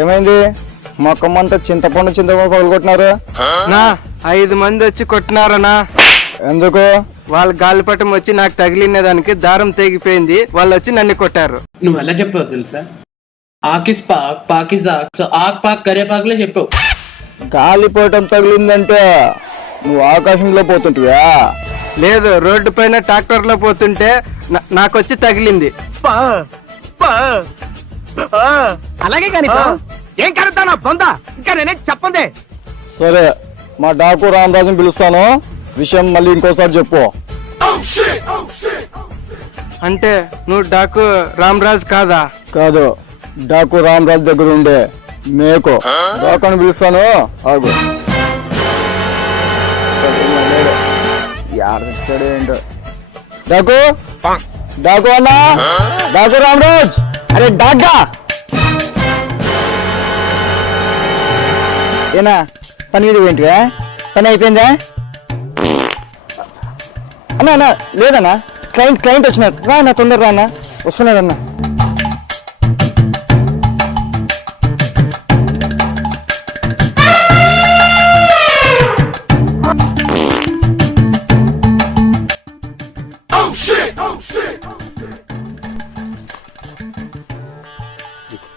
ఏమైంది? మొక్కమంతా చింతపండు పగలగొట్టినారు. నా 5 మంది వచ్చి కొట్టినారనా. ఎందుకు? వాళ్ళ గాలిపటం వచ్చి నాకు తగిలిన దానికి దారం తెగిపోయింది. వాళ్ళు వచ్చి నన్ను కొట్టారు. నువ్వు ఎలా చెప్పావు తెలుసా? ఆకిస్ పాక్ పాకిస్ ఆక్, సో ఆక్ పాక్ కరేపాకులే చెప్పావు. గాలిపటం తగిలిందంటే నువ్వు ఆకాశంలో పోతుంటివా? లేదు, రోడ్డు పైన ట్రాక్టర్ లో పోతుంటే నాకొచ్చి తగిలింది. అలాగే కానీ ఏం కరెక్టా నా బొంద, ఇంకా నేనే చెప్పండి. సరే, మా డాకు రామరాజుని పిలుస్తాను. విషయం మళ్ళీ ఇంకోసారి చెప్పు. అంటే నువ్వు డాకు రామరాజు కాదా? కాదు, డాకు రామరాజు దగ్గర ఉండే మేకో డాకుని పిలుస్తాను. ఆగు. ఏంటో డాకు డాకు అన్నా, డాకు రామరాజ్, అరే డాక్గా ఏనా పని మీద ఏంటివా? పని అయిపోయిందా అన్నా? అన్నా లేదన్నా, క్లయింట్ వచ్చినారు. రా అన్న, తొందరగా అన్న, వస్తున్నారన్నా.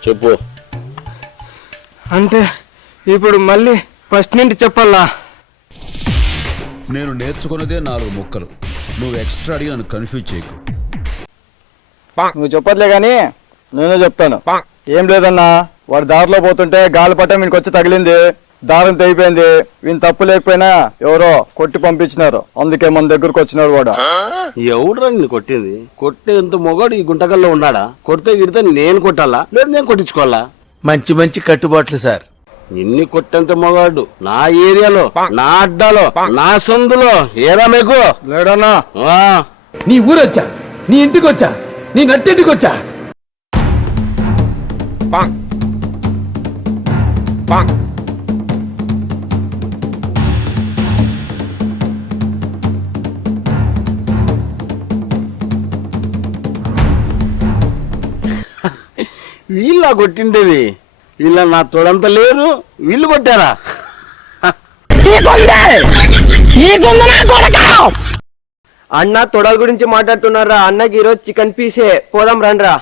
చెప్పు. అంటే ఇప్పుడు మళ్ళీ ఫస్ట్ నుండి చెప్పాలా? నేను నేర్చుకున్నదే 4 ముక్కలు. నువ్వు ఎక్స్ట్రా అడిగి నన్ను కన్ఫ్యూజ్ చేయకు. నువ్వు చెప్పట్లే గాని నేనే చెప్తాను. ఏం లేదన్నా, వాడు దారిలో పోతుంటే గాలిపటం వీనికి వచ్చి తగిలింది, దారం తెగిపోయింది. వీని తప్పు లేకపోయినా ఎవరో కొట్టి పంపించినారు, అందుకే మన దగ్గరకు వచ్చినాడు వాడు. ఎవడురా నిన్ను కొట్టింది? కొట్టే ఎంత మొగాడు ఈ గుంటకల్లో ఉన్నాడా? కొడితే గిడితే నేను కొట్టాలా, లేదు నేను కొట్టించుకోవాలా? మంచి మంచి కట్టుబాట్లు సార్. నిన్ని కొట్టేంత మొగాడు నా ఏరియాలో, నా అడ్డాలో, నా సందులో ఏరా మీకు లేడన్నా? నీ ఊరొచ్చా, నీ ఇంటికి వచ్చా, నీ నట్టింటికి వచ్చా. వీళ్ళ కొట్టిండేది, వీళ్ళ నా తోడంతా లేరు, వీళ్ళు కొట్టారా? అన్న తొడల గురించి మాట్లాడుతున్నారా? అన్నకి ఈరోజు చికెన్ పీసే, పోదాం రండ్రా.